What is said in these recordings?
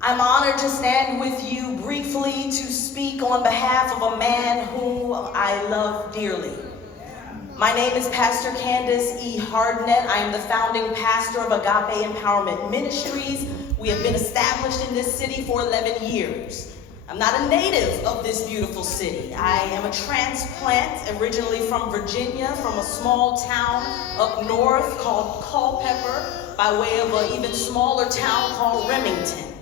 I'm honored to stand with you briefly to speak on behalf of a man whom I love dearly. My name is Pastor Candace E. Hardnett. I am the founding pastor of Agape Empowerment Ministries. We have been established in this city for 11 years. I'm not a native of this beautiful city. I am a transplant originally from Virginia, from a small town up north called Culpeper, by way of an even smaller town called Remington.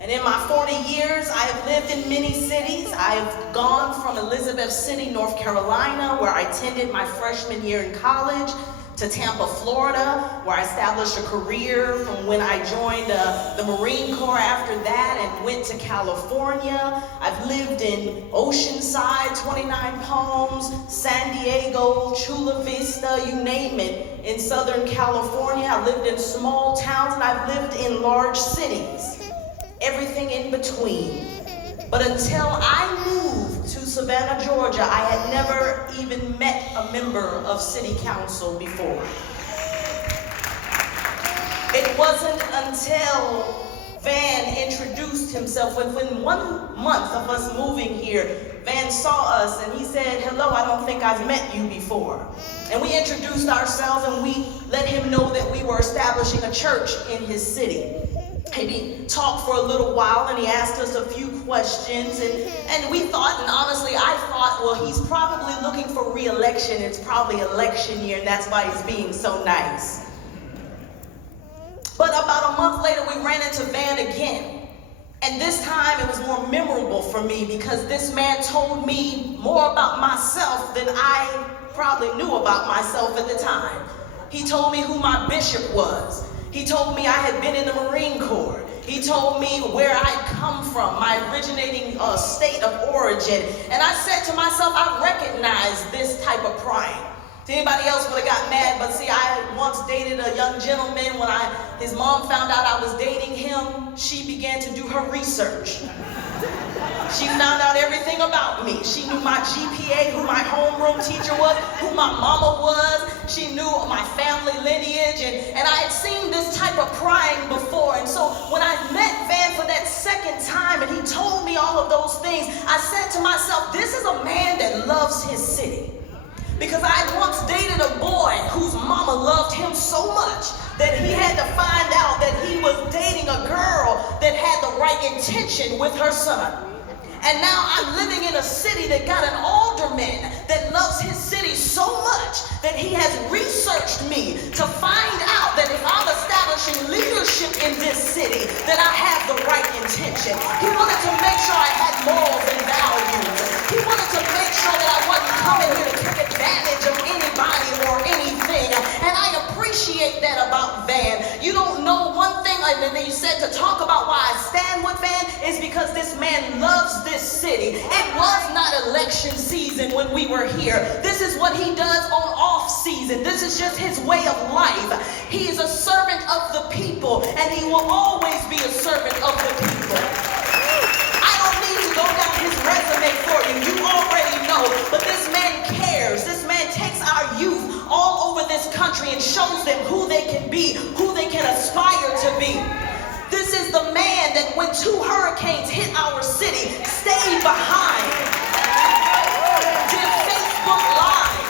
And in my 40 years, I have lived in many cities. I've gone from Elizabeth City, North Carolina, where I attended my freshman year in college, to Tampa, Florida, where I established a career from when I joined the Marine Corps after that and went to California. I've lived in Oceanside, 29 Palms, San Diego, Chula Vista, you name it, in Southern California. I've lived in small towns and I've lived in large cities. Everything in between. But until I moved to Savannah, Georgia, I had never even met a member of city council before. It wasn't until Van introduced himself, within 1 month of us moving here, Van saw us and he said, "Hello, I don't think I've met you before." And we introduced ourselves and we let him know that we were establishing a church in his city. And he talked for a little while and he asked us a few questions and we thought, and honestly I thought, well, he's probably looking for re-election. It's probably election year and that's why he's being so nice. But about a month later we ran into Van again. And this time it was more memorable for me because this man told me more about myself than I probably knew about myself at the time. He told me who my bishop was. He told me I had been in the Marine Corps. He told me where I'd come from, my originating state of origin. And I said to myself, I recognize this type of pride. Anybody else would have got mad, but see, I once dated a young gentleman. When his mom found out I was dating him, she began to do her research. She found out everything about me. She knew my GPA, who my homeroom teacher was, who my mama was. She knew my family lineage, and I had seen this type of prying before. And so when I met Van for that second time and he told me all of those things, I said to myself, this is a man that loves his city. Because I had once dated a boy whose mama loved him so much that he had to find out that he was dating a girl that had the right intention with her son. And now I'm living in a city that got an alderman that loves his city so much that he has researched me to find out that if I'm establishing leadership in this city, that I have the right intention. He wanted to make sure I had morals and values. He wanted to make sure that I wasn't coming here to take advantage of anybody or anything. And I appreciate that about Van. You don't know one thing, and then you said to talk about why I stand with Van is because this man loves this city. It was not election season when we were here. This is what he does on off season. This is just his way of life. He is a servant of the people, and he will always be a servant of the people. I don't need to go down his resume for you. You already know. But this man cares. This man takes our youth all over this country and shows them who they can be, who they can aspire to be. This is the man that when 2 hurricanes hit our city, stayed behind, did Facebook Live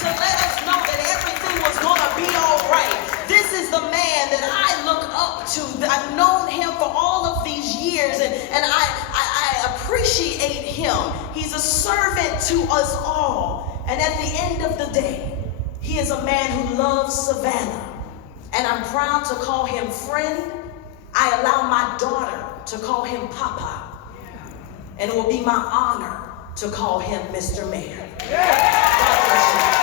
to let us know that everything was going to be all right. This is the man that I look up to. I've known him for all of these years, and I appreciate him. He's a servant to us all. And at the end of the day, he is a man who loves Savannah. And I'm proud to call him friend. I allow my daughter to call him Papa. And it will be my honor to call him Mr. Mayor. God bless you.